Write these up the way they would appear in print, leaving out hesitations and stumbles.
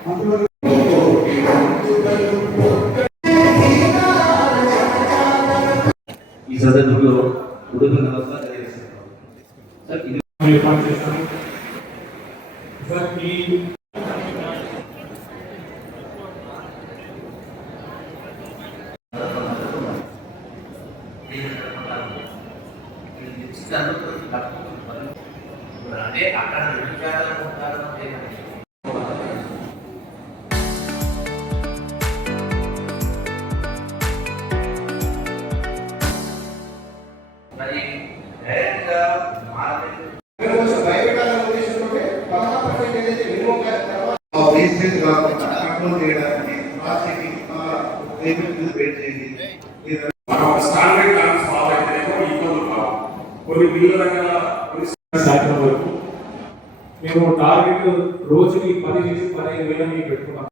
ఈ సందర్భంలో ఉడుపు నమస్కారం తెలియజేస్తున్నాం. సార్ ఇది ఏర్పాటు చేస్తాను. సార్ ఈ అదే అక్కడ మరి డైరెక్ట్గా కొన్ని బిల్లుల వరకు మేము టార్గెట్ రోజుకి 10 నుంచి 15,000 పెట్టుకున్నాం.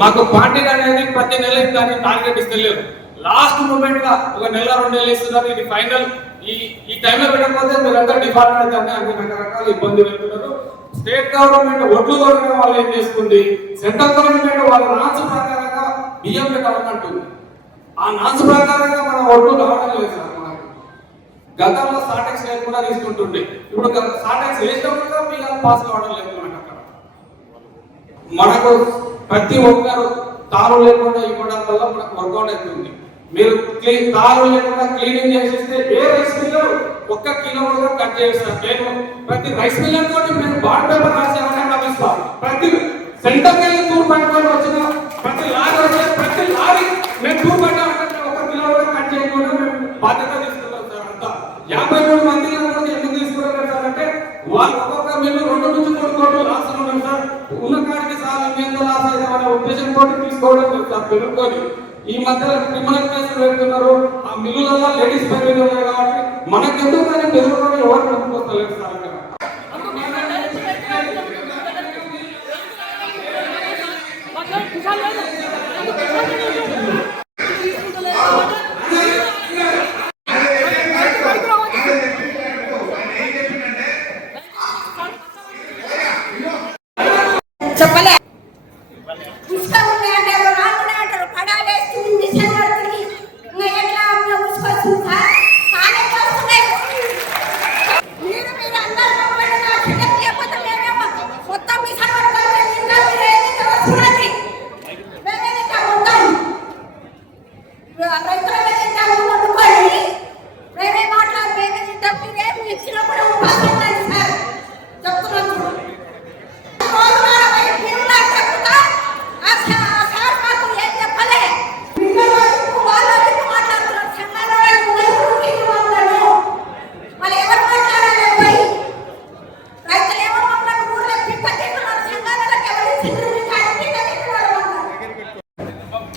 మాకు పార్టీ అనేది ప్రతి నెల దాన్ని టార్గెట్ ఇస్తలేరు. లాస్ట్ మూమెంట్ గా ఒక నెల 2 నెలలు ఇస్తున్నారు. ఇది ఫైనల్. ఈ టైంలో పెట్టకపోతే మీరంతా డిపార్ట్మెంట్ అంటే అన్ని రకరకాల ఇబ్బంది పెడుతున్నారు. స్టేట్ గవర్నమెంట్ ఒడ్లు కొనడం వాళ్ళు ఏం చేసుకుంది, సెంట్రల్ గవర్నమెంట్ వాళ్ళ నాన్స్ ప్రకారంగా బియ్యం పెట్టాలంటుంది. ఆ నాన్స్ ప్రకారంగా మన ఒడ్లు రావడం లేదు సార్. మనకు గతంలో సాటెక్స్ లేకుండా తీసుకుంటుండే, ఇప్పుడు సాటెక్స్ వేసినప్పుడు బియ్యం పాస్ కావడం లేదు. మనకు అక్కడ మనకు ప్రతి ఒక్కరు తారు లేకుండా ఇవ్వడం వల్ల మనకు వర్కౌట్ అవుతుంది. మీరు తారు లేకుండా క్లీనింగ్ చేసేస్తే ఏ రైస్ మిల్లర్ 1 కిలో కూడా కట్ చేస్తారు. నేను ప్రతి రైస్ మిల్లర్ తోటి మేము బాండ్ పేపర్ రాసామని నమ్మిస్తాం. ప్రతి సెంటర్కి వెళ్ళి టూర్ పట్టుకొని వచ్చిన ప్రతి లారీ వచ్చే ప్రతి లారీ మేము టూర్ పట్టామంటే 1 కిలో కూడా కట్ చేయకుండా మేము బాధ్యత తీసుకుంటాం సార్. అంతా 53 మంది ఎందుకు తీసుకున్నారు సార్ అంటే వాళ్ళు ఒక్కొక్క మిల్లు 2 నుంచి 3 కోట్లు లాస్ ఉన్నాం సార్. ఉన్న కాడికి సార్ ఎంత లాస్ అయితే అనే ఉద్దేశంతో తీసుకోవడం సార్ పెరుగుకొని ఈ మధ్య క్రిమినల్ కేసులు పెడుతున్నారు. ఆ మిల్లులలో లేడీస్ పెరిగి ఉన్నాయి కాబట్టి మనకెందుకు కానీ పెరుగుకొని ఎవరు ముందుకొస్తలేదు సార్. చెప్పలే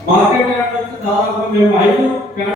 మార్కెట్ దాదాపు మేము 5